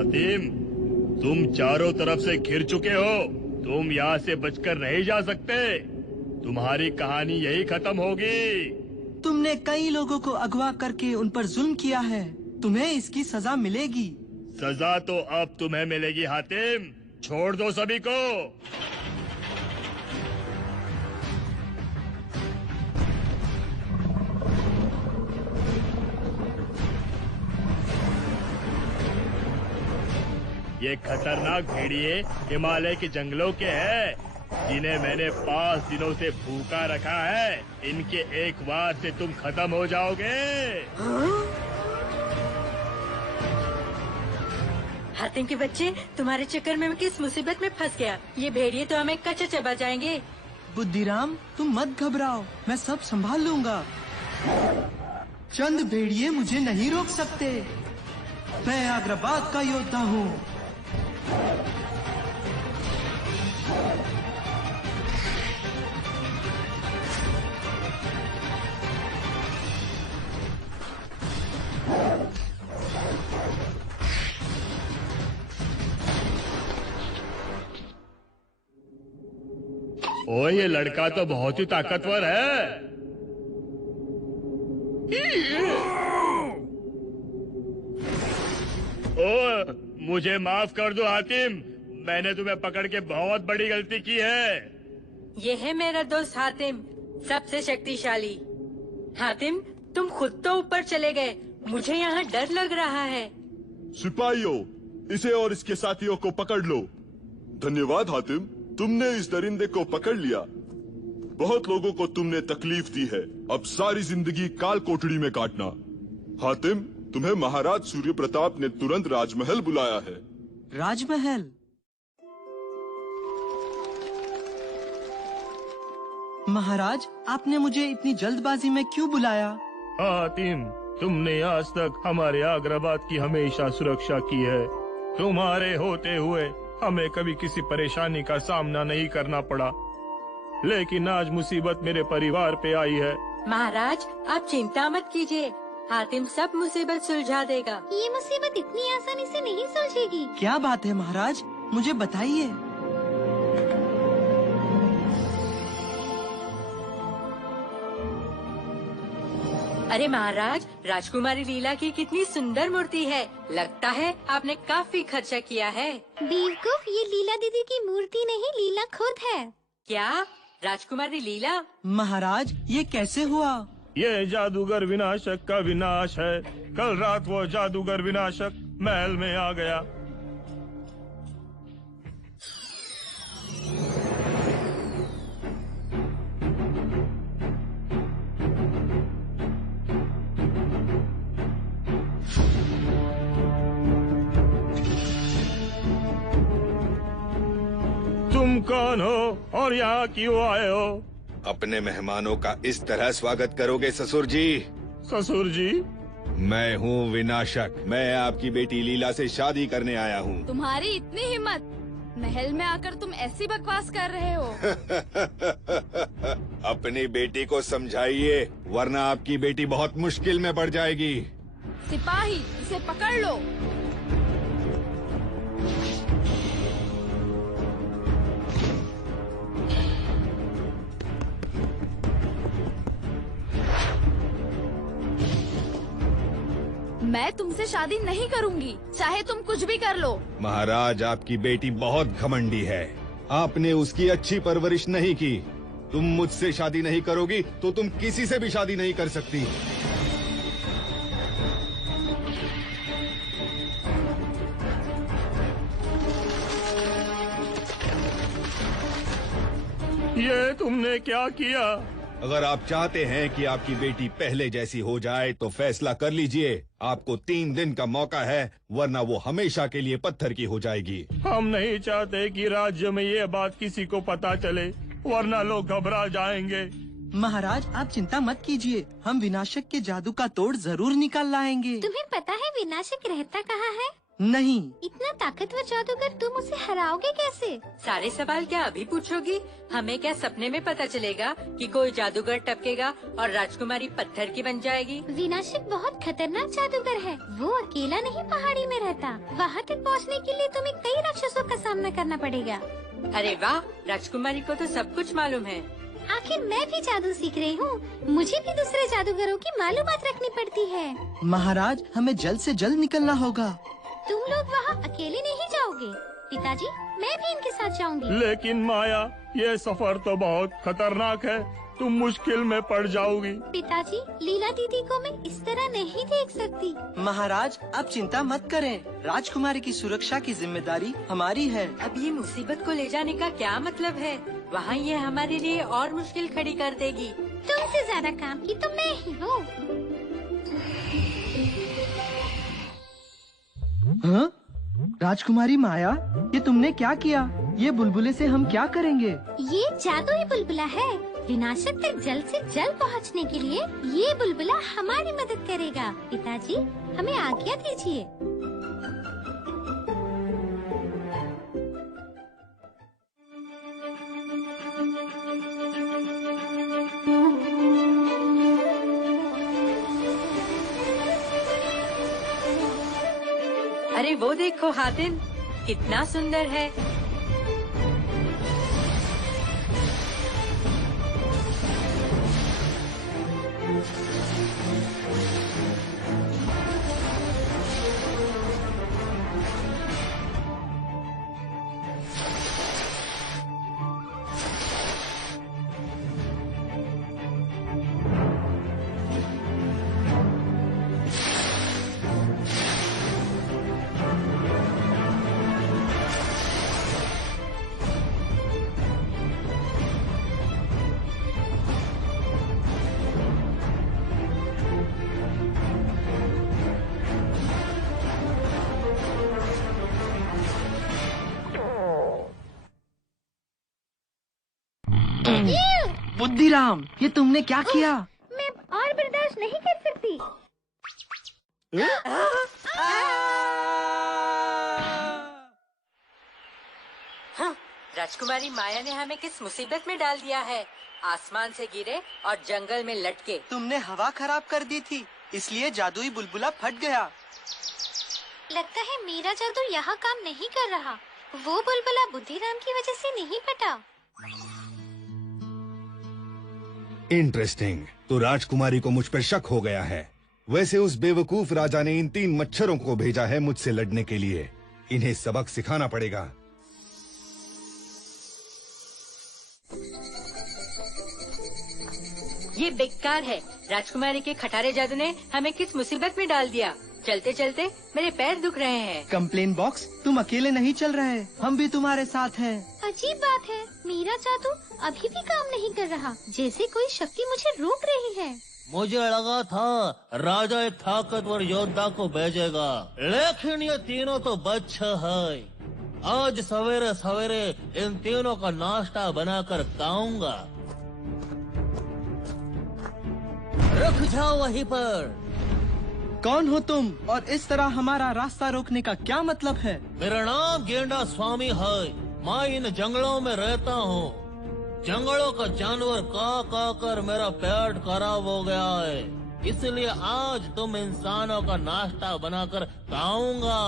हातिम, तुम चारों तरफ से घिर चुके हो। तुम यहाँ से बचकर नहीं जा सकते। तुम्हारी कहानी यही खत्म होगी। तुमने कई लोगों को अगवा करके उन पर जुल्म किया है। तुम्हें इसकी सजा मिलेगी। सजा तो अब तुम्हें मिलेगी हातिम। छोड़ दो सभी को। ये खतरनाक भेड़िए हिमालय के जंगलों के हैं, जिन्हें मैंने 5 दिनों से भूखा रखा है। इनके एक वार से तुम खत्म हो जाओगे। हातिम के बच्चे, तुम्हारे चक्कर में मैं किस मुसीबत में फंस गया। ये भेड़िए तो हमें कच्चा चबा जाएंगे। बुद्धिराम, तुम मत घबराओ, मैं सब संभाल लूंगा। चंद भेड़िए मुझे नहीं रोक सकते। मैं आग्राबाद का योद्धा हूँ। ओ, ये लड़का तो बहुत ही ताकतवर है। ओ, मुझे माफ कर दो हातिम, मैंने तुम्हें पकड़ के बहुत बड़ी गलती की है। ये है मेरा दोस्त हातिम, सबसे शक्तिशाली। हातिम, तुम खुद तो ऊपर चले गए, मुझे यहाँ डर लग रहा है। सिपाहियों, इसे और इसके साथियों को पकड़ लो। धन्यवाद हातिम, तुमने इस दरिंदे को पकड़ लिया। बहुत लोगों को तुमने तकलीफ दी है, अब सारी जिंदगी काल कोठड़ी में काटना। हातिम, तुम्हें महाराज सूर्य प्रताप ने तुरंत राजमहल बुलाया है। राजमहल? महाराज, आपने मुझे इतनी जल्दबाजी में क्यों बुलाया? हातिम, तुमने आज तक हमारे आग्राबाद की हमेशा सुरक्षा की है। तुम्हारे होते हुए हमें कभी किसी परेशानी का सामना नहीं करना पड़ा, लेकिन आज मुसीबत मेरे परिवार पे आई है। महाराज, आप चिंता मत कीजिए, हातिम सब मुसीबत सुलझा देगा। ये मुसीबत इतनी आसानी से नहीं सुलझेगी। क्या बात है महाराज, मुझे बताइए। अरे महाराज, राजकुमारी लीला की कितनी सुंदर मूर्ति है। लगता है आपने काफी खर्चा किया है। बेवकूफ, ये लीला दीदी की मूर्ति नहीं, लीला खुद है। क्या? राजकुमारी लीला? महाराज, ये कैसे हुआ? ये जादूगर विनाशक का विनाश है। कल रात वो जादूगर विनाशक महल में आ गया। तुम कौन हो और यहाँ क्यों आए हो? अपने मेहमानों का इस तरह स्वागत करोगे ससुर जी? ससुर जी? मैं हूँ विनाशक, मैं आपकी बेटी लीला से शादी करने आया हूँ। तुम्हारी इतनी हिम्मत, महल में आकर तुम ऐसी बकवास कर रहे हो। अपनी बेटी को समझाइए, वरना आपकी बेटी बहुत मुश्किल में पड़ जाएगी। सिपाही, इसे पकड़ लो। मैं तुमसे शादी नहीं करूंगी, चाहे तुम कुछ भी कर लो। महाराज, आपकी बेटी बहुत घमंडी है, आपने उसकी अच्छी परवरिश नहीं की। तुम मुझसे शादी नहीं करोगी तो तुम किसी से भी शादी नहीं कर सकती। ये तुमने क्या किया? अगर आप चाहते हैं कि आपकी बेटी पहले जैसी हो जाए तो फैसला कर लीजिए। आपको 3 दिन का मौका है, वरना वो हमेशा के लिए पत्थर की हो जाएगी। हम नहीं चाहते कि राज्य में ये बात किसी को पता चले, वरना लोग घबरा जाएंगे। महाराज, आप चिंता मत कीजिए, हम विनाशक के जादू का तोड़ जरूर निकाल लाएंगे। तुम्हें पता है विनाशक रहता कहाँ है? नहीं। इतना ताकतवर जादूगर तुम उसे हराओगे कैसे? सारे सवाल क्या अभी पूछोगी? हमें क्या सपने में पता चलेगा कि कोई जादूगर टपकेगा और राजकुमारी पत्थर की बन जाएगी? विनाशक बहुत खतरनाक जादूगर है। वो अकेला नहीं पहाड़ी में रहता। वहाँ तक पहुँचने के लिए तुम्हें कई राक्षसों का सामना करना पड़ेगा। अरे वाह, राजकुमारी को तो सब कुछ मालूम है। आखिर मैं भी जादू सीख रही हूँ। मुझे भी दूसरे जादूगरों की मालूमात रखनी पड़ती है। महाराज, हमें जल्द से जल्द निकलना होगा। तुम लोग वहाँ अकेले नहीं जाओगे पिताजी, मैं भी इनके साथ जाऊंगी। लेकिन माया, ये सफर तो बहुत खतरनाक है, तुम मुश्किल में पड़ जाओगी। पिताजी, लीला दीदी को मैं इस तरह नहीं देख सकती। महाराज, अब चिंता मत करें। राजकुमारी की सुरक्षा की जिम्मेदारी हमारी है। अब ये मुसीबत को ले जाने का क्या मतलब है? वहाँ ये हमारे लिए और मुश्किल खड़ी कर देगी। तुमसे ज्यादा काम की तो मैं ही हूँ। हाँ? राजकुमारी माया, ये तुमने क्या किया? ये बुलबुले से हम क्या करेंगे? ये जादुई बुलबुला है। विनाशक तक जल्द से जल्द पहुंचने के लिए ये बुलबुला हमारी मदद करेगा। पिताजी, हमें आज्ञा दीजिए। अरे वो देखो हातिम, कितना सुंदर है। बुद्धिराम, ये तुमने क्या किया? मैं और बर्दाश्त नहीं कर सकती। हाँ, राजकुमारी माया ने हमें किस मुसीबत में डाल दिया है। आसमान से गिरे और जंगल में लटके। तुमने हवा खराब कर दी थी, इसलिए जादुई बुलबुला फट गया। लगता है मेरा जादू यहाँ काम नहीं कर रहा। वो बुलबुला बुद्धिराम की वजह से नहीं फटा। इंटरेस्टिंग। तो राजकुमारी को मुझ पर शक हो गया है। वैसे उस बेवकूफ राजा ने इन 3 मच्छरों को भेजा है मुझसे लड़ने के लिए। इन्हें सबक सिखाना पड़ेगा। ये बेकार है। राजकुमारी के खटारे जादू ने हमें किस मुसीबत में डाल दिया। चलते चलते मेरे पैर दुख रहे हैं। कंप्लेन बॉक्स, तुम अकेले नहीं चल रहे, हम भी तुम्हारे साथ हैं। अजीब बात है, मेरा जादू अभी भी काम नहीं कर रहा। जैसे कोई शक्ति मुझे रोक रही है। मुझे लगा था राजा एक ताकतवर योद्धा को भेजेगा, लेकिन ये तीनों तो बच्चे हैं। आज सवेरे सवेरे इन तीनों का नाश्ता बनाकर खाऊंगा। रुक जाओ वहीं पर। कौन हो तुम और इस तरह हमारा रास्ता रोकने का क्या मतलब है? मेरा नाम गेंडा स्वामी है। मैं इन जंगलों में रहता हूँ। जंगलों का जानवर का कर मेरा पेट खराब हो गया है, इसलिए आज तुम इंसानों का नाश्ता बनाकर खाऊंगा।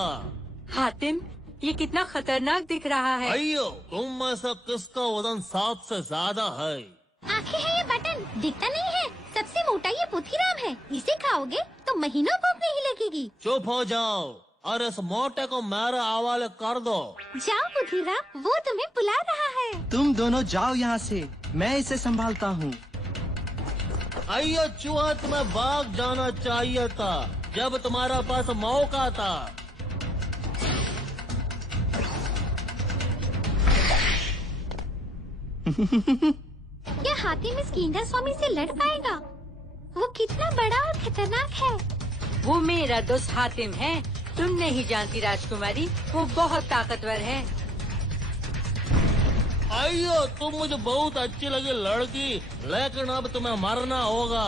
हातिम, ये कितना खतरनाक दिख रहा है। अयो, तुम में से किसका वजन 7 से ज्यादा है? आंखें है ये बटन, दिखता नहीं है। सबसे मोटा ये बुद्धिराम है। इसे खाओगे तो महीनों भूख नहीं लगेगी। चुप हो जाओ और इस मोटे को मेरे हवाले कर दो। जाओ बुद्धिराम, वो तुम्हें बुला रहा है। तुम दोनों जाओ यहाँ से, मैं इसे संभालता हूँ। अयो चूहा, तुम्हें भाग जाना चाहिए था जब तुम्हारा पास मौका था। क्या हातिम इस गेंडा स्वामी से लड़ पाएगा? वो कितना बड़ा और खतरनाक है। वो मेरा दोस्त हातिम है। तुम नहीं जानती राजकुमारी, वो बहुत ताकतवर है। अयो, तुम मुझे बहुत अच्छी लगी लड़की, लेकिन अब तुम्हें मरना होगा।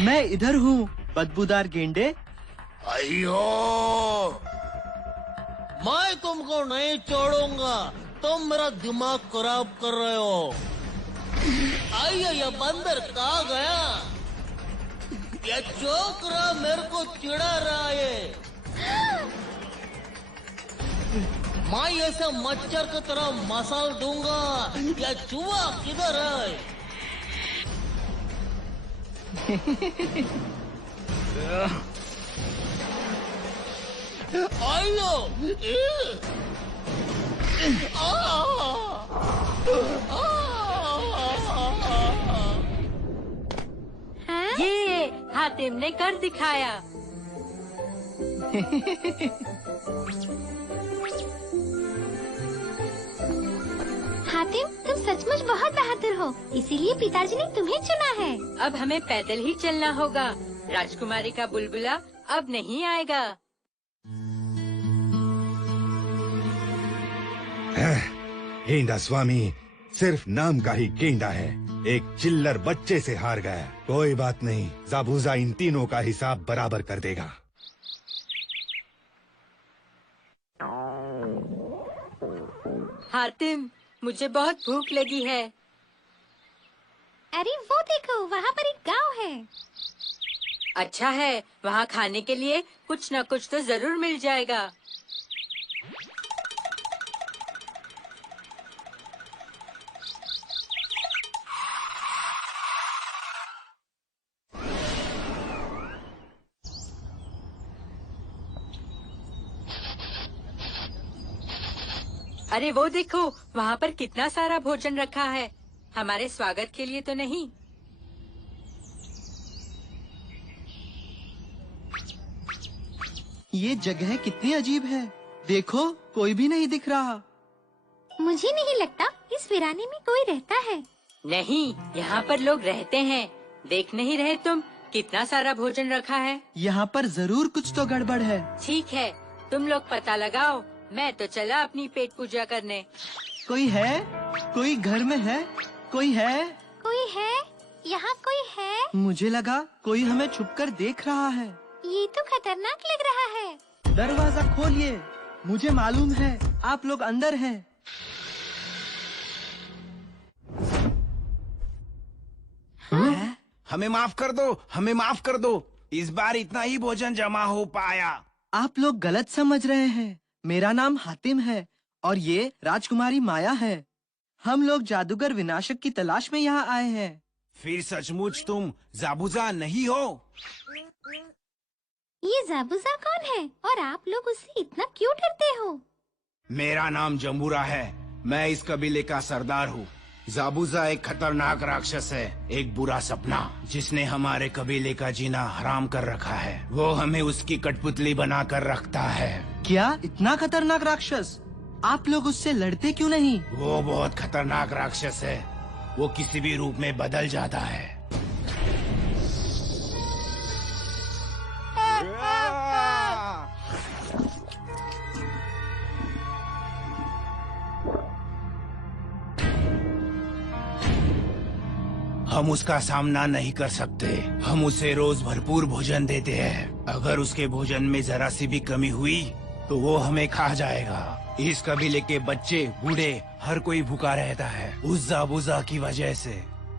मैं इधर हूँ बदबूदार गेंडे। अयो, मैं तुमको नहीं छोड़ूंगा। तुम मेरा दिमाग खराब कर रहे हो। आइए, ये बंदर कहाँ गया? ये छोकरा मेरे को चिढ़ा रहा है। मैं ऐसे मच्छर की तरह मसल दूंगा। ये चूहा किधर है? आइयो, ये हातिम ने कर दिखाया। हातिम, तुम सचमुच बहुत बहादुर हो, इसीलिए पिताजी ने तुम्हें चुना है। अब हमें पैदल ही चलना होगा। राजकुमारी का बुलबुला अब नहीं आएगा। गेंडा स्वामी सिर्फ नाम का ही गेंडा है, एक चिल्लर बच्चे से हार गया। कोई बात नहीं, ज़ाबूज़ा इन तीनों का हिसाब बराबर कर देगा। हातिम, मुझे बहुत भूख लगी है। अरे वो देखो, वहाँ पर एक गांव है। अच्छा है, वहाँ खाने के लिए कुछ न कुछ तो जरूर मिल जाएगा। अरे वो देखो, वहाँ पर कितना सारा भोजन रखा है। हमारे स्वागत के लिए तो नहीं। ये जगह कितनी अजीब है। देखो, कोई भी नहीं दिख रहा। मुझे नहीं लगता इस वीराने में कोई रहता है। नहीं, यहाँ पर लोग रहते हैं। देख नहीं रहे तुम, कितना सारा भोजन रखा है। यहाँ पर जरूर कुछ तो गड़बड़ है। ठीक है, तुम लोग पता लगाओ। मैं तो चला अपनी पेट पूजा करने। कोई है? कोई घर में है? कोई है? कोई है? यहाँ कोई है? मुझे लगा कोई हमें छुपकर देख रहा है। ये तो खतरनाक लग रहा है। दरवाजा खोलिए, मुझे मालूम है आप लोग अंदर हैं। हमें माफ कर दो, हमें माफ कर दो। इस बार इतना ही भोजन जमा हो पाया। आप लोग गलत समझ रहे हैं। मेरा नाम हातिम है और ये राजकुमारी माया है। हम लोग जादूगर विनाशक की तलाश में यहाँ आए हैं। फिर सचमुच तुम ज़ाबूज़ा नहीं हो? ये ज़ाबूज़ा कौन है और आप लोग उससे इतना क्यों डरते हो? मेरा नाम जम्बूरा है। मैं इस कबीले का सरदार हूँ। ज़ाबूज़ा एक खतरनाक राक्षस है, एक बुरा सपना जिसने हमारे कबीले का जीना हराम कर रखा है। वो हमें उसकी कठपुतली बना कर रखता है। क्या इतना खतरनाक राक्षस? आप लोग उससे लड़ते क्यों नहीं? वो बहुत खतरनाक राक्षस है। वो किसी भी रूप में बदल जाता है। हम उसका सामना नहीं कर सकते। हम उसे रोज भरपूर भोजन देते हैं। अगर उसके भोजन में जरा सी भी कमी हुई तो वो हमें खा जाएगा। इस कबीले के बच्चे, बूढ़े, हर कोई भूखा रहता है उस ज़ाबूज़ा की वजह से।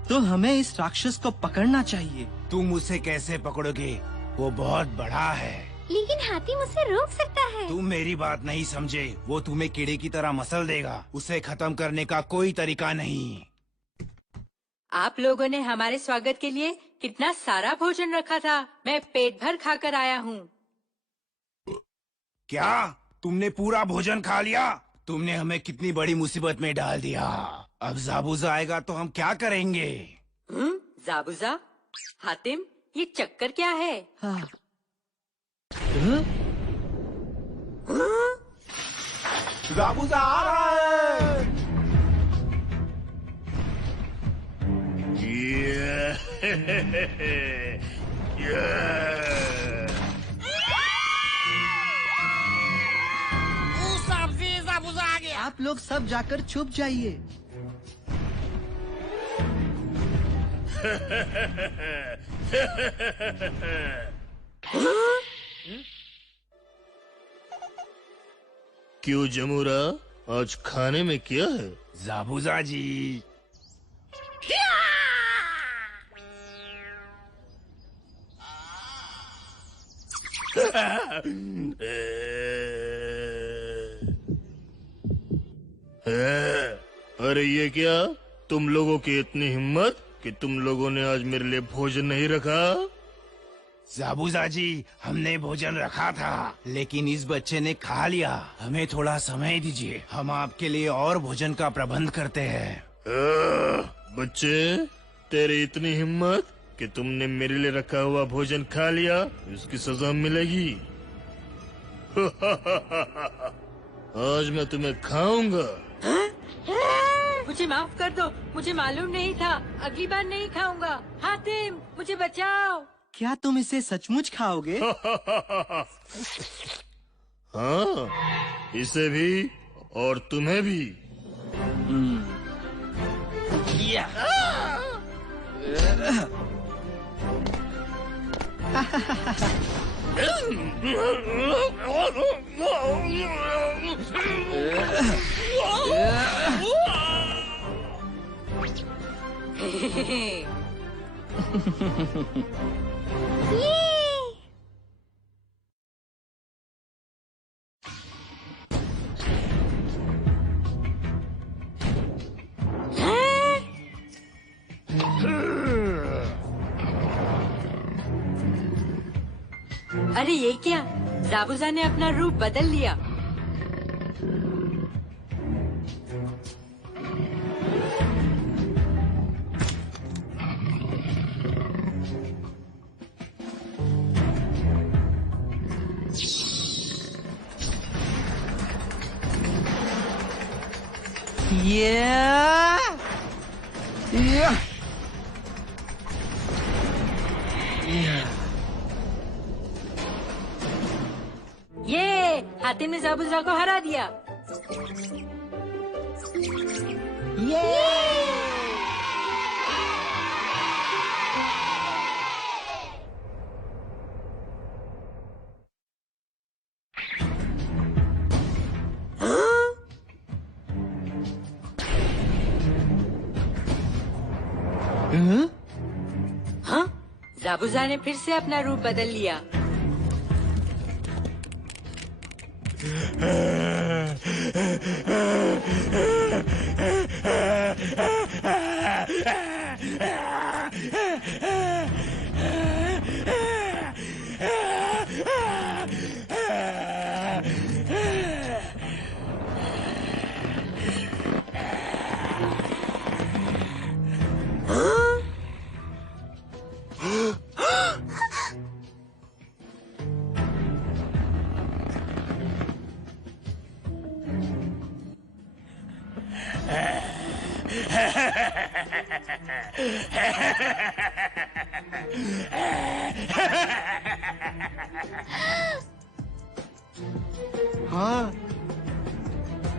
तो हमें इस राक्षस को पकड़ना चाहिए। तुम उसे कैसे पकड़ोगे? वो बहुत बड़ा है। लेकिन हातिम उसे रोक सकता है। तुम मेरी बात नहीं समझे। वो तुम्हें कीड़े की तरह मसल देगा। उसे खत्म करने का कोई तरीका नहीं। आप लोगों ने हमारे स्वागत के लिए कितना सारा भोजन रखा था। मैं पेट भर खाकर आया हूँ। क्या तुमने पूरा भोजन खा लिया? तुमने हमें कितनी बड़ी मुसीबत में डाल दिया। अब ज़ाबूज़ा आएगा तो हम क्या करेंगे? ज़ाबूज़ा? हातिम, ये चक्कर क्या है? हाँ। ज़ाबूज़ा आ रहा है। आप लोग सब जाकर छुप जाइए। क्यों जमूरा, आज खाने में क्या है? जाबूजा जी। अरे ये क्या, तुम लोगों की इतनी हिम्मत कि तुम लोगों ने आज मेरे लिए भोजन नहीं रखा? जाबूजा जी, हमने भोजन रखा था, लेकिन इस बच्चे ने खा लिया। हमें थोड़ा समय दीजिए, हम आपके लिए और भोजन का प्रबंध करते हैं। बच्चे, तेरी इतनी हिम्मत कि तुमने मेरे लिए रखा हुआ भोजन खा लिया, इसकी सजा मिलेगी। आज मैं तुम्हें खाऊंगा। मुझे माफ कर दो, मुझे मालूम नहीं था, अगली बार नहीं खाऊंगा। हातिम, मुझे बचाओ। क्या तुम इसे सचमुच खाओगे? हाँ, इसे भी और तुम्हें भी। अरे ये क्या, जाबूजा ने अपना रूप बदल लिया। ये हातिम ने जाबूजा को हरा दिया। हाँ, जाबूजा ने फिर से अपना रूप बदल लिया। हाँ,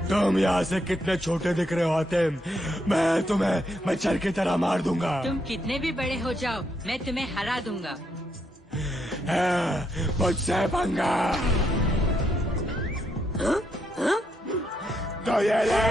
तुम यहाँ से कितने छोटे दिख रहे हो हातिम। मैं तुम्हें मच्छर की तरह मार दूंगा। तुम कितने भी बड़े हो जाओ, मैं तुम्हें हरा दूंगा। मुझसे पंगा। तो ये ले।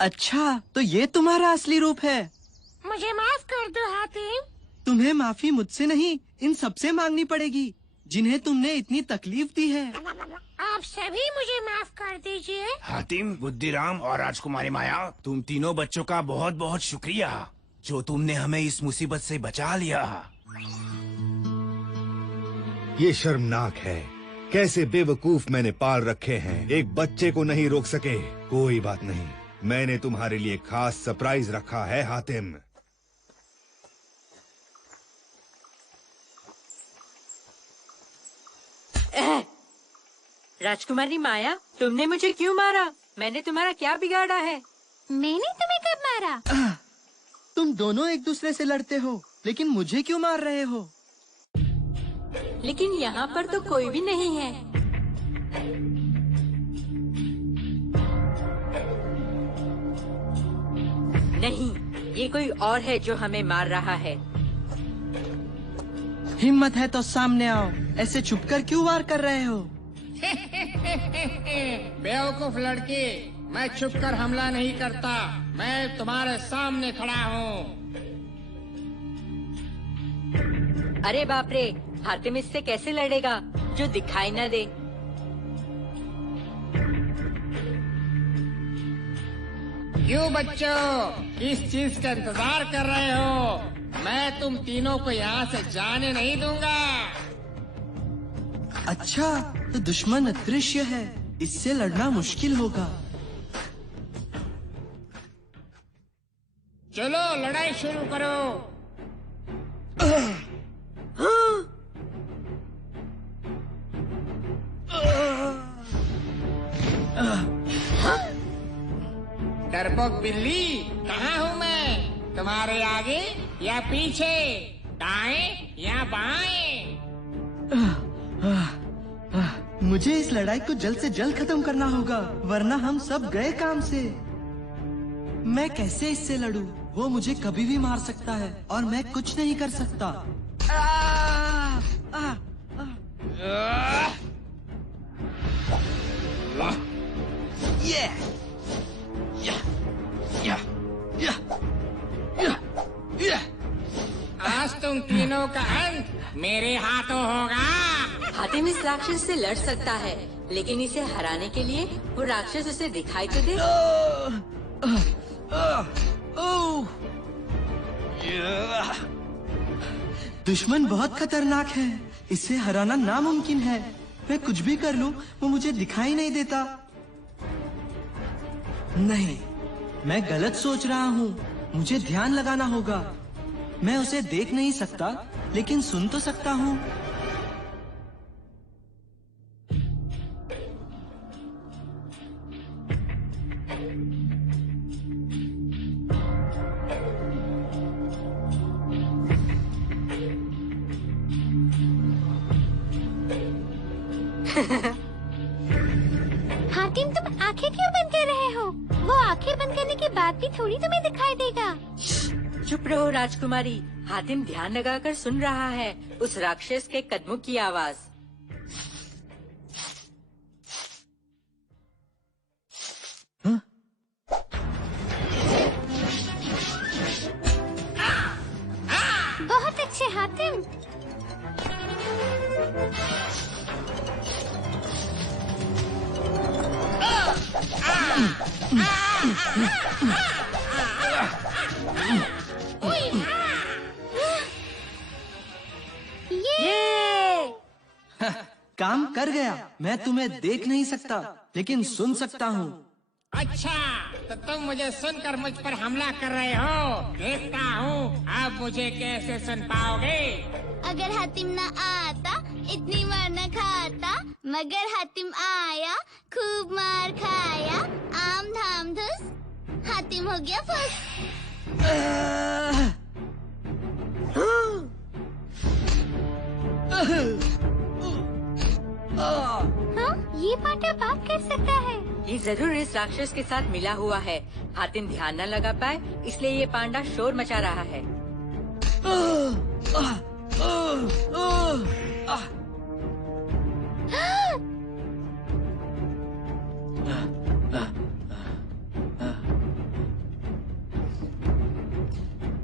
अच्छा, तो ये तुम्हारा असली रूप है। मुझे माफ कर दो हातिम। तुम्हें माफी मुझसे नहीं, इन सबसे मांगनी पड़ेगी जिन्हें तुमने इतनी तकलीफ दी है। आप सभी मुझे माफ कर दीजिए। हातिम, बुद्धिराम और राजकुमारी माया, तुम तीनों बच्चों का बहुत बहुत शुक्रिया जो तुमने हमें इस मुसीबत से बचा लिया। ये शर्मनाक है, कैसे बेवकूफ मैंने पाल रखे हैं, एक बच्चे को नहीं रोक सके। कोई बात नहीं, मैंने तुम्हारे लिए खास सरप्राइज रखा है हातिम। राजकुमारी माया, तुमने मुझे क्यों मारा? मैंने तुम्हारा क्या बिगाड़ा है? मैंने तुम्हें कब मारा? तुम दोनों एक दूसरे से लड़ते हो, लेकिन मुझे क्यों मार रहे हो? लेकिन यहाँ पर तो कोई भी नहीं है। नहीं, ये कोई और है जो हमें मार रहा है। हिम्मत है तो सामने आओ, ऐसे छुपकर क्यों वार कर रहे हो? बेवकूफ लड़की, मैं छुपकर हमला नहीं करता, मैं तुम्हारे सामने खड़ा हूँ। अरे बाप रे, हातिम इससे कैसे लड़ेगा जो दिखाई न दे? क्यों बच्चों, किस चीज का इंतजार कर रहे हो? मैं तुम तीनों को यहाँ से जाने नहीं दूंगा। अच्छा, तो दुश्मन अदृश्य है, इससे लड़ना मुश्किल होगा। चलो लड़ाई शुरू करो। डरपोक बिल्ली, कहाँ हूँ मैं? तुम्हारे आगे या पीछे, दाएं या बाएं? मुझे इस लड़ाई को जल्द से जल्द खत्म करना होगा, वरना हम सब गए काम से। मैं कैसे इससे लड़ूं? वो मुझे कभी भी मार सकता है और मैं कुछ नहीं कर सकता। आज तुम तीनों का अंत मेरे हाथों होगा। हातिम इस राक्षस से लड़ सकता है, लेकिन इसे हराने के लिए वो राक्षस उसे दिखाई तो दे। दुश्मन बहुत खतरनाक है, इसे हराना नामुमकिन है। मैं कुछ भी कर लूं, वो मुझे दिखाई नहीं देता। नहीं, मैं गलत सोच रहा हूँ, मुझे ध्यान लगाना होगा। मैं उसे देख नहीं सकता, लेकिन सुन तो सकता हूँ। हातिम, तुम आंखें क्यों बंद कर रहे हो? वो आंखें बंद करने के बाद भी थोड़ी तुम्हें दिखाई देगा। चुप रहो राजकुमारी, हातिम ध्यान लगाकर सुन रहा है उस राक्षस के कदमों की आवाज। बहुत अच्छे हातिम। ये! काम कर गया। मैं तुम्हें देख नहीं सकता, लेकिन सुन सकता हूँ। अच्छा, तो तुम मुझे सुनकर मुझ पर हमला कर रहे हो। देखता हूँ अब मुझे कैसे सुन पाओगे। अगर हातिम न आता इतनी मार न खाता, मगर हातिम आया खूब मार खाया। आम धाम धुस, हातिम हो गया फुस। हाँ, ये पांडा बात कर सकता है। ये जरूर इस राक्षस के साथ मिला हुआ है। हातिम ध्यान न लगा पाए, इसलिए ये पांडा शोर मचा रहा है।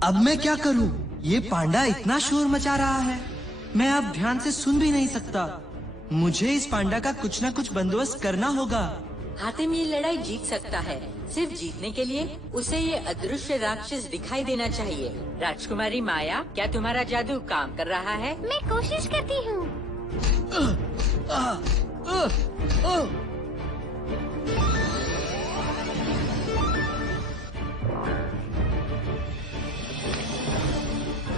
अब मैं क्या करूँ? ये पांडा इतना शोर मचा रहा है, मैं अब ध्यान से सुन भी नहीं सकता। मुझे इस पांडा का कुछ न कुछ बंदोबस्त करना होगा। हातिम ये लड़ाई जीत सकता है। सिर्फ जीतने के लिए उसे ये अदृश्य राक्षस दिखाई देना चाहिए। राजकुमारी माया, क्या तुम्हारा जादू काम कर रहा है? मैं कोशिश करती हूँ।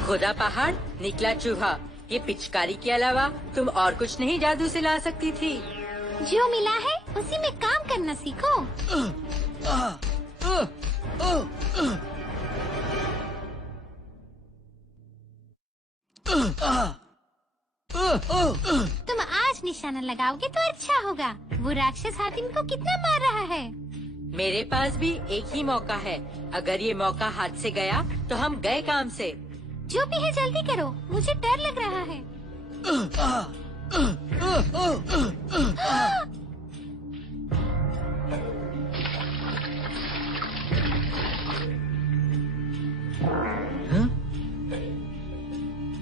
खुदा पहाड़, निकला चूहा, ये पिचकारी के अलावा तुम और कुछ नहीं जादू से ला सकती थी। जो मिला है उसी में काम करना सीखो। तुम आज निशाना लगाओगे तो अच्छा होगा। वो राक्षस हातिम को कितना मार रहा है। मेरे पास भी एक ही मौका है। अगर ये मौका हाथ से गया तो हम गए काम से। जो भी है जल्दी करो, मुझे डर लग रहा है।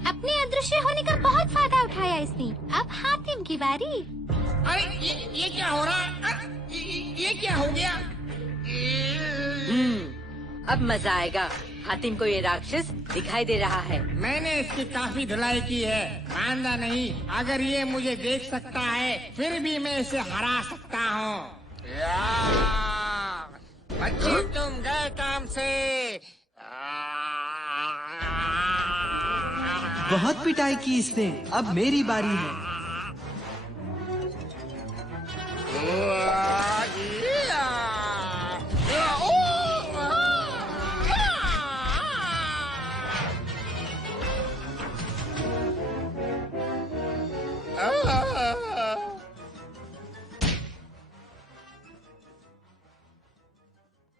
अपने अदृश्य होने का बहुत फायदा उठाया इसने। अब हातिम की बारी। अरे ये क्या हो रहा है? ये क्या हो गया? अब मजा आएगा। हातिम को ये राक्षस दिखाई दे रहा है। मैंने इसकी काफी धुलाई की है, मानता नहीं। अगर ये मुझे देख सकता है, फिर भी मैं इसे हरा सकता हूँ। बच्चे तुम गए काम से। बहुत पिटाई की इसने, अब मेरी बारी है।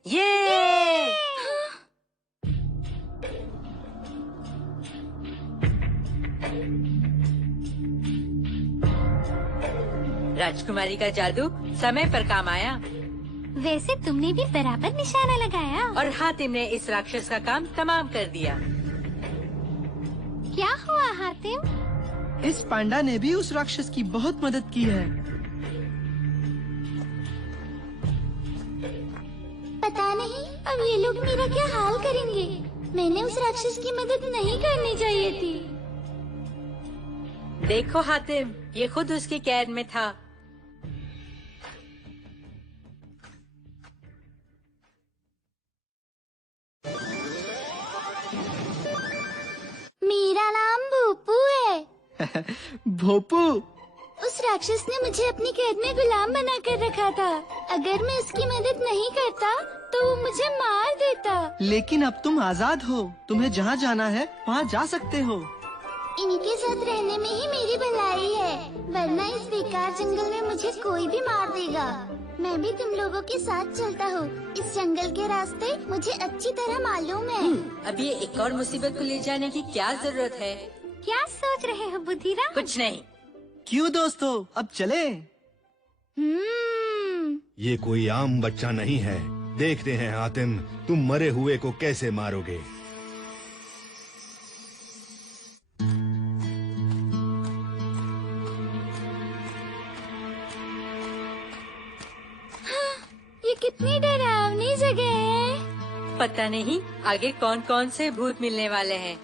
ये! राजकुमारी का जादू समय पर काम आया। वैसे तुमने भी बराबर निशाना लगाया। और हातिम ने इस राक्षस का काम तमाम कर दिया। क्या हुआ हातिम? इस पांडा ने भी उस राक्षस की बहुत मदद की है। पता नहीं अब ये लोग मेरा क्या हाल करेंगे। मैंने उस राक्षस की मदद नहीं करनी चाहिए थी। देखो हातिम, ये खुद उसकी कैद में था। मेरा नाम भोपू है। भोपू? उस राक्षस ने मुझे अपनी कैद में गुलाम बना कर रखा था। अगर मैं उसकी मदद नहीं करता तो वो मुझे मार देता। लेकिन अब तुम आजाद हो, तुम्हें जहाँ जाना है वहाँ जा सकते हो। इनके साथ रहने में ही मेरी भलाई है, वरना इस बेकार जंगल में मुझे कोई भी मार देगा। मैं भी तुम लोगों के साथ चलता हूँ। इस जंगल के रास्ते मुझे अच्छी तरह मालूम है। अब ये एक और मुसीबत को ले जाने की क्या जरूरत है? क्या सोच रहे हो बुद्धिराम? कुछ नहीं। क्यों दोस्तों, अब चले। ये कोई आम बच्चा नहीं है। देखते हैं हातिम, तुम मरे हुए को कैसे मारोगे। ये कितनी डरावनी जगह है। पता नहीं आगे कौन कौन से भूत मिलने वाले हैं।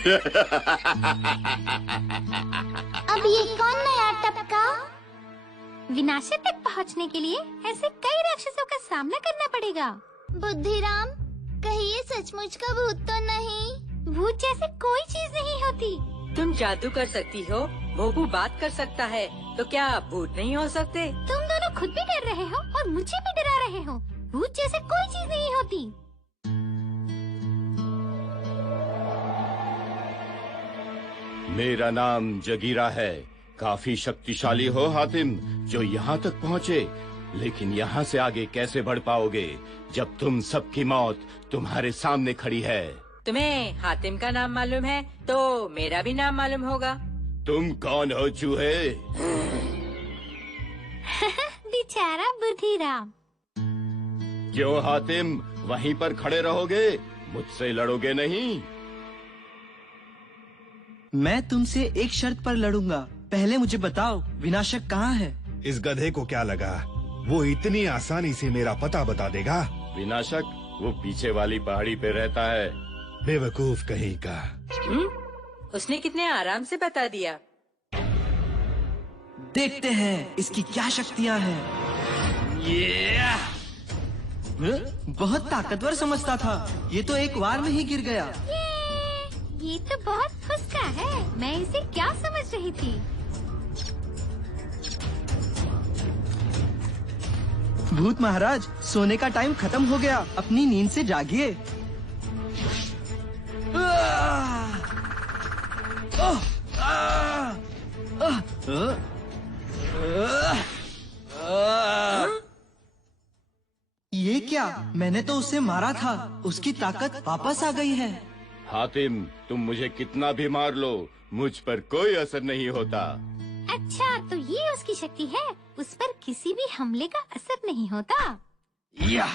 अब ये कौन नया टपका? विनाशक तक पहुंचने के लिए ऐसे कई राक्षसों का सामना करना पड़ेगा। बुद्धिराम, कहीं ये सचमुच का भूत तो नहीं? भूत जैसे कोई चीज नहीं होती। तुम जादू कर सकती हो, भोबू बात कर सकता है, तो क्या भूत नहीं हो सकते? तुम दोनों खुद भी डर रहे हो और मुझे भी डरा रहे हो। भूत जैसे कोई चीज नहीं होती। मेरा नाम जगीरा है। काफी शक्तिशाली हो हातिम, जो यहाँ तक पहुँचे। लेकिन यहाँ से आगे कैसे बढ़ पाओगे जब तुम सबकी मौत तुम्हारे सामने खड़ी है? तुम्हें हातिम का नाम मालूम है तो मेरा भी नाम मालूम होगा। तुम कौन हो चूहे? बेचारा बुद्धिराम। क्यों हातिम, वहीं पर खड़े रहोगे? मुझसे लड़ोगे नहीं? मैं तुमसे एक शर्त पर लड़ूंगा। पहले मुझे बताओ, विनाशक कहाँ है? इस गधे को क्या लगा वो इतनी आसानी से मेरा पता बता देगा? विनाशक वो पीछे वाली पहाड़ी पे रहता है। बेवकूफ कहीं का। उसने कितने आराम से बता दिया। देखते हैं इसकी क्या शक्तियाँ हैं। बहुत ताकतवर समझता था, ये तो एक वार में ही गिर गया। ये तो बहुत फुसका है। मैं इसे क्या समझ रही थी? भूत महाराज, सोने का टाइम खत्म हो गया, अपनी नींद से जागिए। ये क्या? मैंने तो उसे मारा था, उसकी ताकत वापस आ गई है। हातिम, तुम मुझे कितना भी मार लो, मुझ पर कोई असर नहीं होता। अच्छा, तो ये उसकी शक्ति है। उस पर किसी भी हमले का असर नहीं होता। या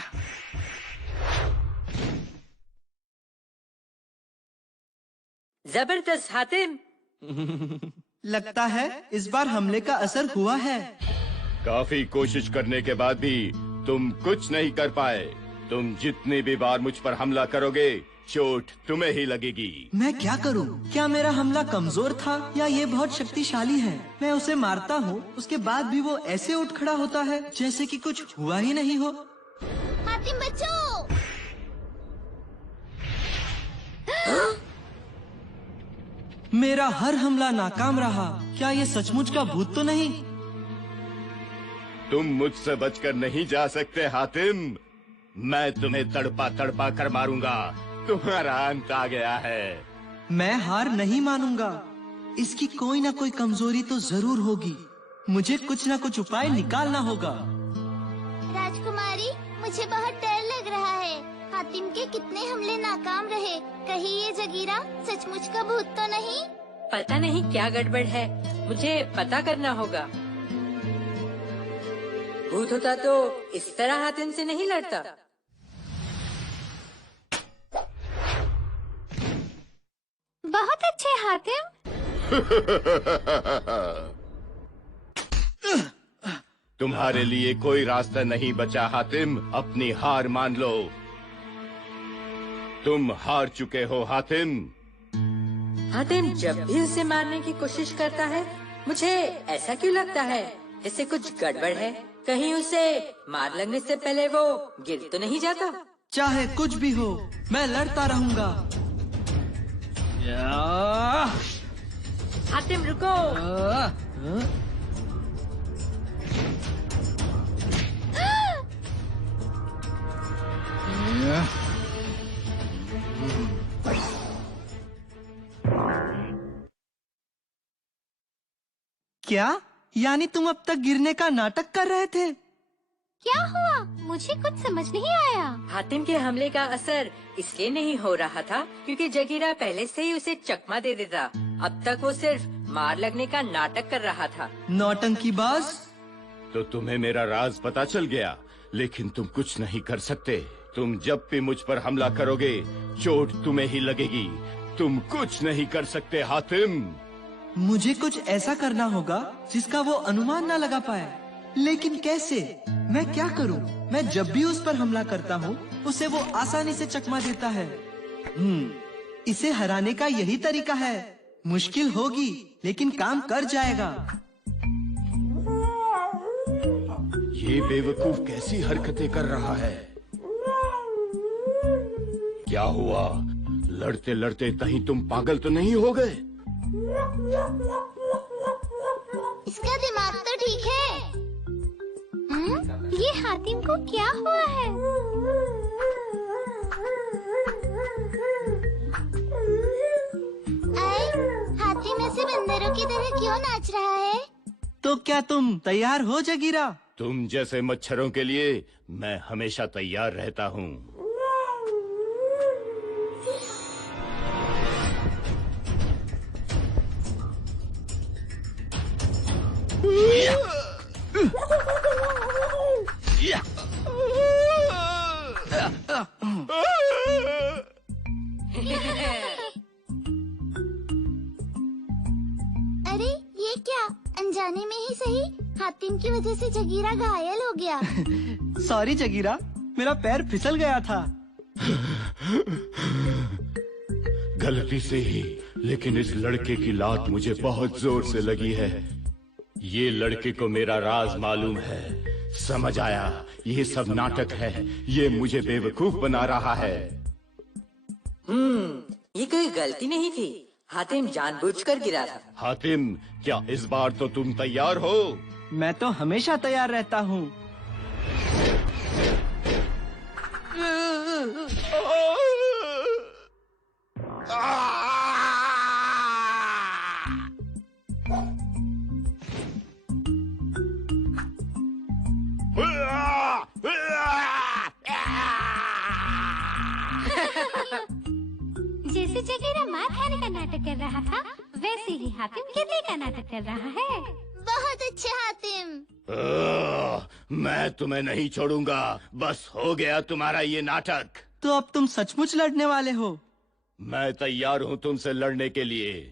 जबरदस्त हातिम। लगता है इस बार हमले का असर हुआ है। काफी कोशिश करने के बाद भी तुम कुछ नहीं कर पाए। तुम जितनी भी बार मुझ पर हमला करोगे, चोट तुम्हें ही लगेगी। मैं क्या करूं? क्या मेरा हमला कमजोर था या ये बहुत शक्तिशाली है? मैं उसे मारता हूँ, उसके बाद भी वो ऐसे उठ खड़ा होता है जैसे कि कुछ हुआ ही नहीं हो। हातिम बच्चों! मेरा हर हमला नाकाम रहा। क्या ये सचमुच का भूत तो नहीं? तुम मुझसे बचकर नहीं जा सकते हातिम। मैं तुम्हें तड़पा तड़पा कर मारूंगा। तुम्हारा अंत आ गया है। मैं हार नहीं मानूंगा। इसकी कोई ना कोई कमजोरी तो जरूर होगी। मुझे कुछ ना कुछ उपाय निकालना होगा। राजकुमारी, मुझे बहुत डर लग रहा है। हातिम के कितने हमले नाकाम रहे। कहीं ये जगीरा सचमुच का भूत तो नहीं? पता नहीं क्या गड़बड़ है, मुझे पता करना होगा। भूत होता तो इस तरह हातिम से नहीं लड़ता। बहुत अच्छे हातिम। तुम्हारे लिए कोई रास्ता नहीं बचा हातिम। अपनी हार मान लो। तुम हार चुके हो हातिम। हातिम जब भी उसे मारने की कोशिश करता है, मुझे ऐसा क्यों लगता है जैसे कुछ गड़बड़ है। कहीं उसे मार लगने से पहले वो गिर तो नहीं जाता? चाहे कुछ भी हो, मैं लड़ता रहूंगा। हातिम रुको। क्या? यानी तुम अब तक गिरने का नाटक कर रहे थे? क्या हुआ? मुझे कुछ समझ नहीं आया। हातिम के हमले का असर इसलिए नहीं हो रहा था क्योंकि जगीरा पहले से ही उसे चकमा दे देता। अब तक वो सिर्फ मार लगने का नाटक कर रहा था। नौटंकीबाज! तो तुम्हें मेरा राज पता चल गया, लेकिन तुम कुछ नहीं कर सकते। तुम जब भी मुझ पर हमला करोगे, चोट तुम्हें ही लगेगी। तुम कुछ नहीं कर सकते हातिम। मुझे कुछ ऐसा करना होगा जिसका वो अनुमान न लगा पाए। लेकिन कैसे? मैं क्या करूं? मैं जब भी उस पर हमला करता हूं, उसे वो आसानी से चकमा देता है। इसे हराने का यही तरीका है। मुश्किल होगी लेकिन काम कर जाएगा। ये बेवकूफ कैसी हरकतें कर रहा है? क्या हुआ? लड़ते लड़ते कहीं तुम पागल तो नहीं हो गए? इसका दिमाग तो ठीक है। ये हातिम को क्या हुआ है? हातिम ऐसे बंदरों की तरह क्यों नाच रहा है? तो क्या तुम तैयार हो जगीरा? तुम जैसे मच्छरों के लिए मैं हमेशा तैयार रहता हूँ। अरे ये क्या? अनजाने में ही सही हातिम की वजह से जगीरा घायल हो गया। सॉरी जगीरा, मेरा पैर फिसल गया था। गलती से ही, लेकिन इस लड़के की लात मुझे बहुत जोर से लगी है। ये लड़के को मेरा राज मालूम है। समझ आया, ये सब नाटक है। ये मुझे बेवकूफ बना रहा है। ये कोई गलती नहीं थी। हातिम जानबूझकर गिरा था। हातिम, क्या इस बार तो तुम तैयार हो? मैं तो हमेशा तैयार रहता हूँ। जैसे जगीरा मार खाने का नाटक कर रहा था, वैसे ही हातिम गिरने का नाटक कर रहा है। बहुत अच्छे हातिम। मैं तुम्हें नहीं छोड़ूंगा। बस हो गया तुम्हारा ये नाटक। तो अब तुम सचमुच लड़ने वाले हो? मैं तैयार हूँ तुमसे लड़ने के लिए।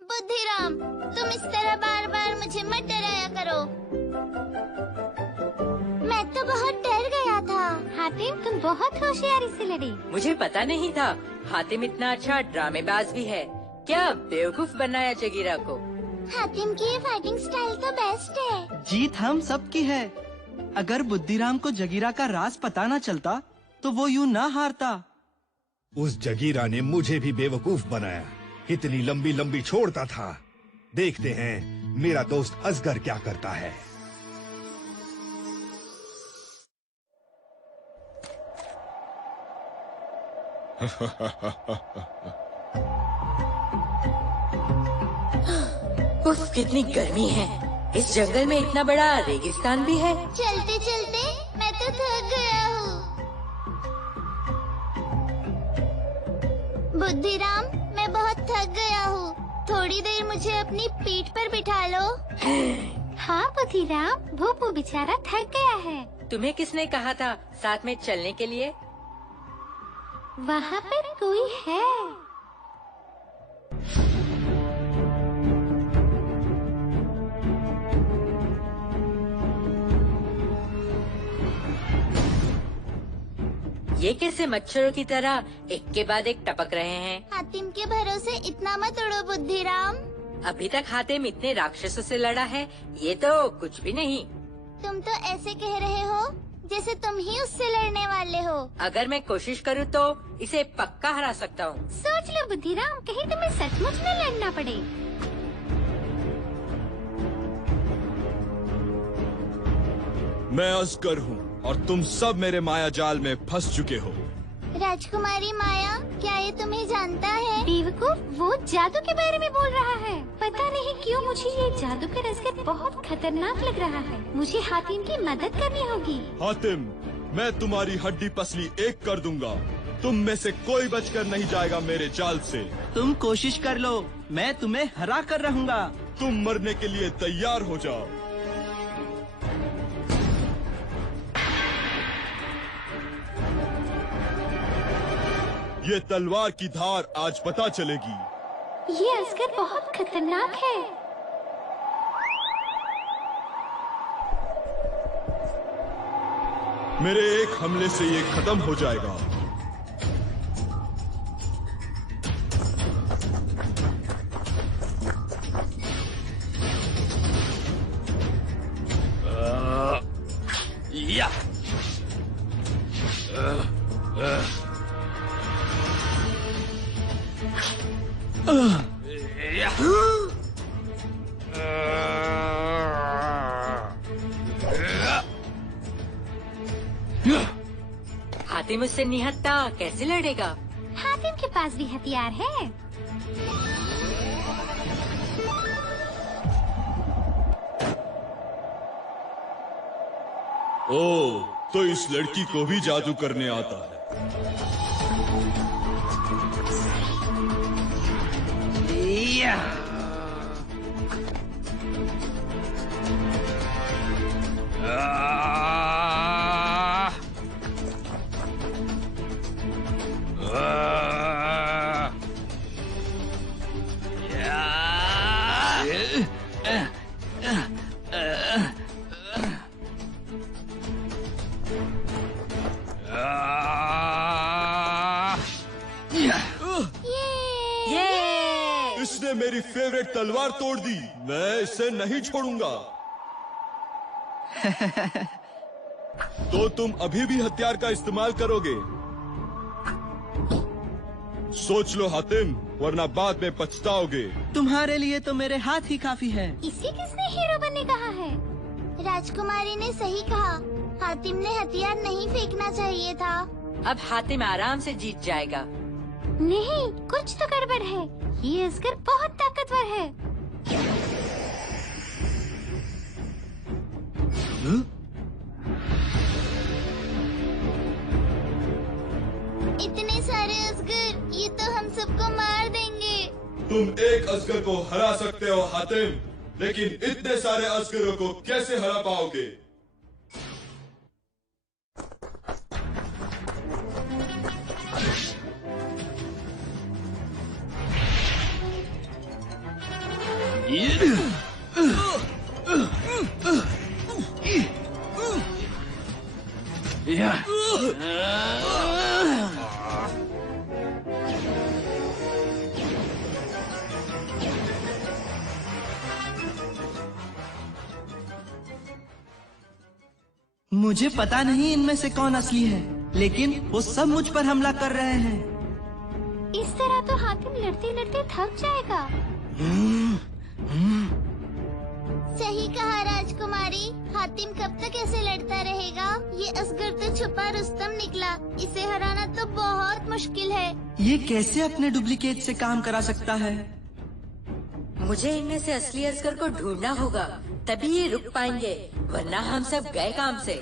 बुद्धिराम, तुम इस तरह बार बार मुझे मत डराया करो। मैं तो बहुत डर गया था। हातिम, तुम बहुत होशियारी से लड़ी। मुझे पता नहीं था हातिम इतना अच्छा ड्रामेबाज भी है। क्या बेवकूफ बनाया जगीरा को। हातिम की ये फाइटिंग स्टाइल तो बेस्ट है। जीत हम सब की है। अगर बुद्धिराम को जगीरा का राज पता न चलता तो वो यूं ना हारता। उस जगीरा ने मुझे भी बेवकूफ बनाया। कितनी लंबी लंबी छोड़ता था। देखते हैं मेरा दोस्त असगर क्या करता है। उफ, कितनी गर्मी है। इस जंगल में इतना बड़ा रेगिस्तान भी है। चलते चलते मैं तो थक गया हूँ। बुद्धिराम, मैं बहुत थक गया हूँ। थोड़ी देर मुझे अपनी पीठ पर बिठा लो। हाँ बुद्धिराम, भूपू बेचारा थक गया है। तुम्हें किसने कहा था साथ में चलने के लिए? वहाँ पर कोई है। ये कैसे मच्छरों की तरह एक के बाद एक टपक रहे हैं? हातिम के भरोसे इतना मत उड़ो बुद्धिराम। अभी तक हातिम इतने राक्षसों से लड़ा है, ये तो कुछ भी नहीं। तुम तो ऐसे कह रहे हो जैसे तुम ही उससे लड़ने वाले हो। अगर मैं कोशिश करूँ तो इसे पक्का हरा सकता हूँ। सोच लो बुद्धिराम, कहीं तुम्हें सचमुच न लड़ना पड़े। मैं असगर हूँ और तुम सब मेरे माया जाल में फंस चुके हो। राजकुमारी माया, क्या ये तुम्हें जानता है? बेवकूफ, वो जादू के बारे में बोल रहा है। पता नहीं क्यों मुझे ये जादूगर असगर बहुत खतरनाक लग रहा है। मुझे हातिम की मदद करनी होगी। हातिम, मैं तुम्हारी हड्डी पसली एक कर दूंगा। तुम में से कोई बचकर नहीं जाएगा मेरे जाल से। तुम कोशिश कर लो, मैं तुम्हें हरा कर रहूंगा। तुम मरने के लिए तैयार हो जाओ। ये तलवार की धार आज पता चलेगी। ये असगर बहुत खतरनाक है। मेरे एक हमले से ये खत्म हो जाएगा। या हातिम उससे निहत्था कैसे लड़ेगा? हातिम के पास भी हथियार है। ओह, तो इस लड़की को भी जादू करने आता है। या इसने मेरी फेवरेट तलवार तोड़ दी। मैं इसे नहीं छोड़ूंगा। तो तुम अभी भी हथियार का इस्तेमाल करोगे? सोच लो हातिम, वरना बाद में पछताओगे। तुम्हारे लिए तो मेरे हाथ ही काफी है। इसे किसने हीरो बनने कहा है? राजकुमारी ने सही कहा। हातिम ने हथियार नहीं फेंकना चाहिए था। अब हातिम आराम से जीत जाएगा। नहीं, कुछ तो गड़बड़ है। ये असगर बहुत ताकतवर है। इतने सारे असगर, ये तो हम सबको मार देंगे। तुम एक असगर को हरा सकते हो हातिम, लेकिन इतने सारे असगरों को कैसे हरा पाओगे? मुझे पता नहीं इनमें से कौन असली है, लेकिन वो सब मुझ पर हमला कर रहे हैं। इस तरह तो हातिम लड़ते लड़ते थक जाएगा। सही कहा राजकुमारी। हातिम कब तक ऐसे लड़ता रहेगा? ये असगर तो छुपा रुस्तम निकला। इसे हराना तो बहुत मुश्किल है। ये कैसे अपने डुप्लीकेट से काम करा सकता है? मुझे इनमें से असली असगर को ढूंढना होगा, तभी ये रुक पाएंगे, वरना हम सब गए काम से।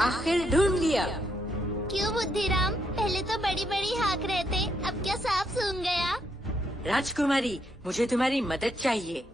आखिर ढूंढ लिया। क्यों बुद्धिराम, पहले तो बड़ी बड़ी हाँक रहे थे, अब क्या साफ सूंघ गया? राजकुमारी, मुझे तुम्हारी मदद चाहिए।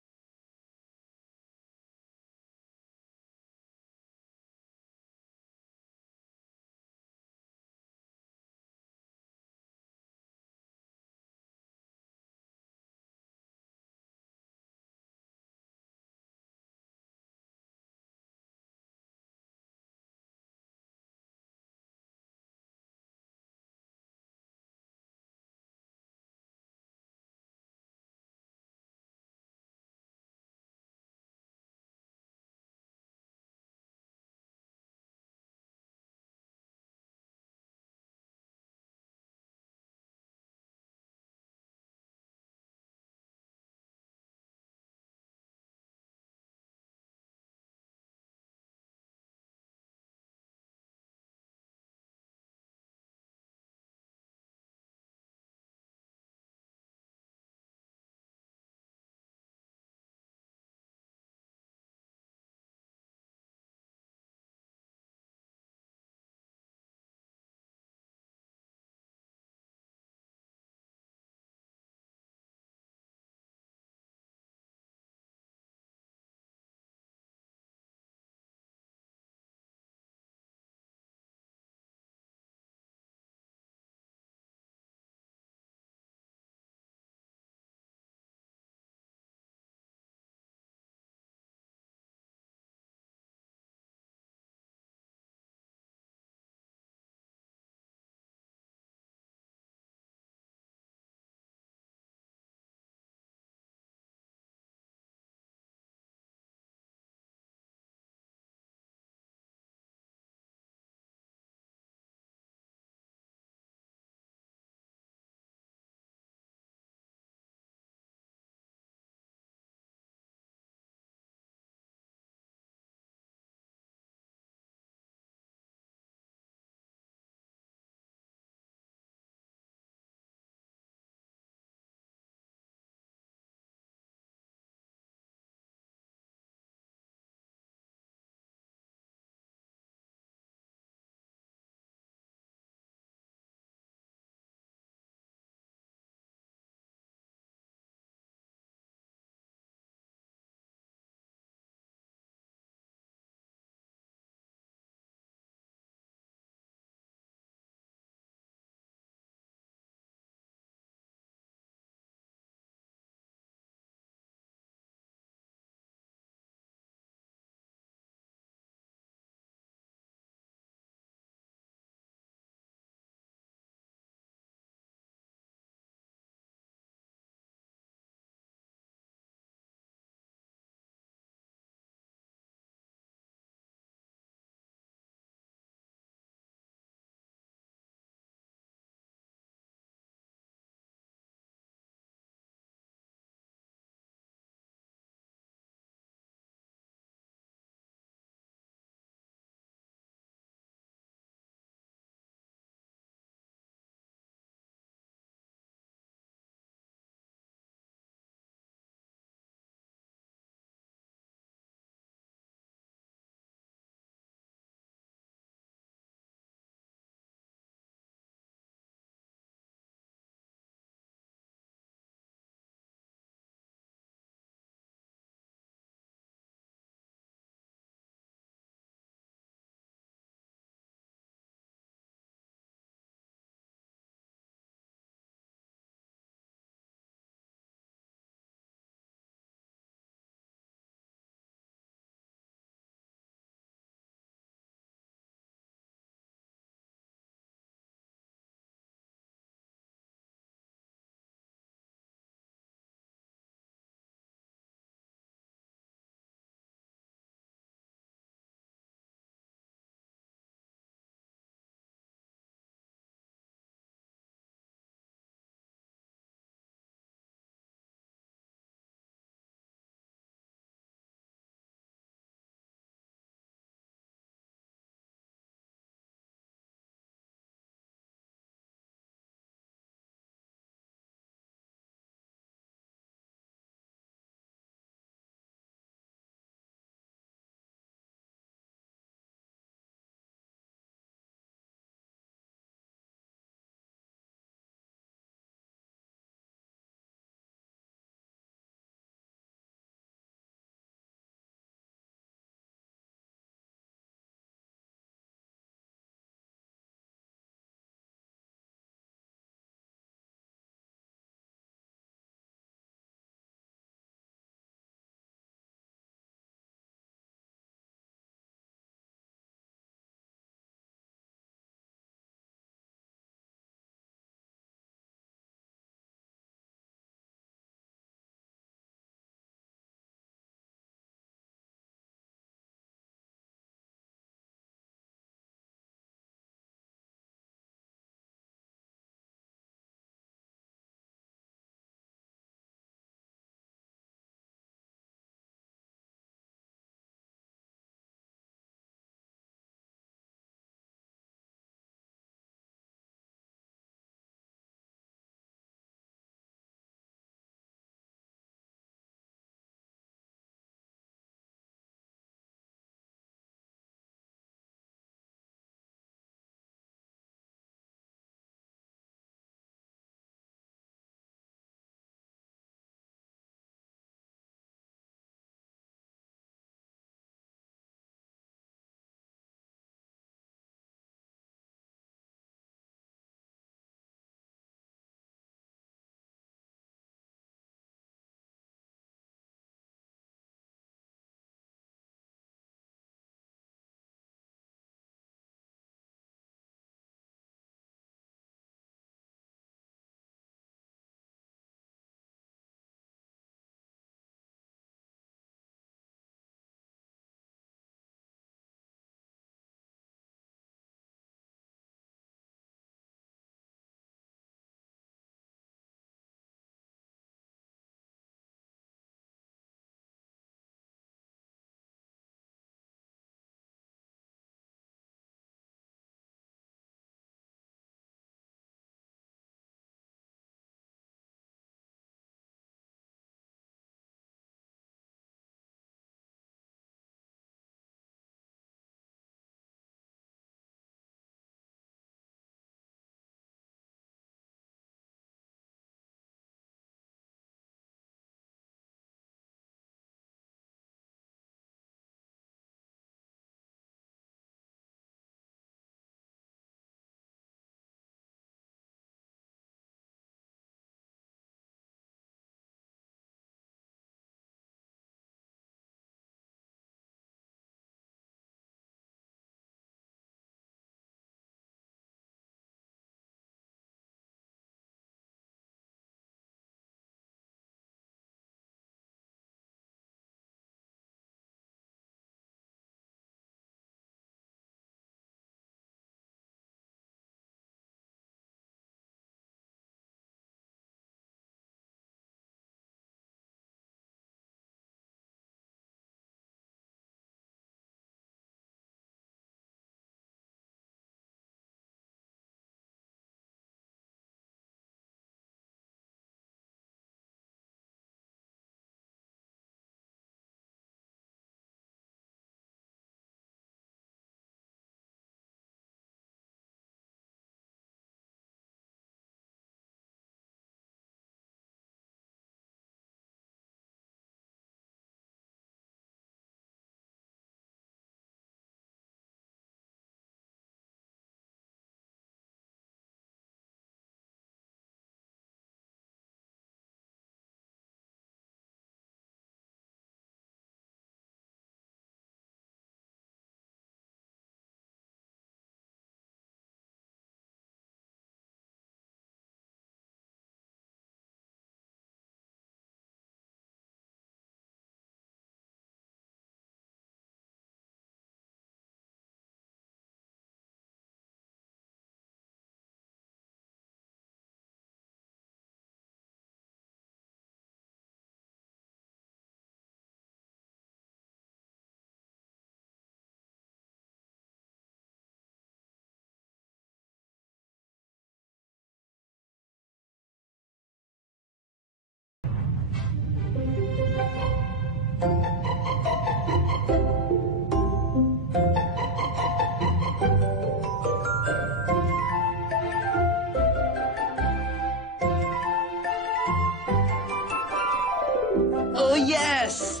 यस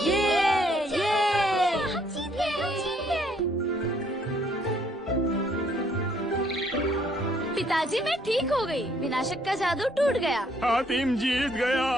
ये हम जीत गए, हम जीत गए। पिताजी मैं ठीक हो गई, विनाशक का जादू टूट गया। हातिम जीत गया।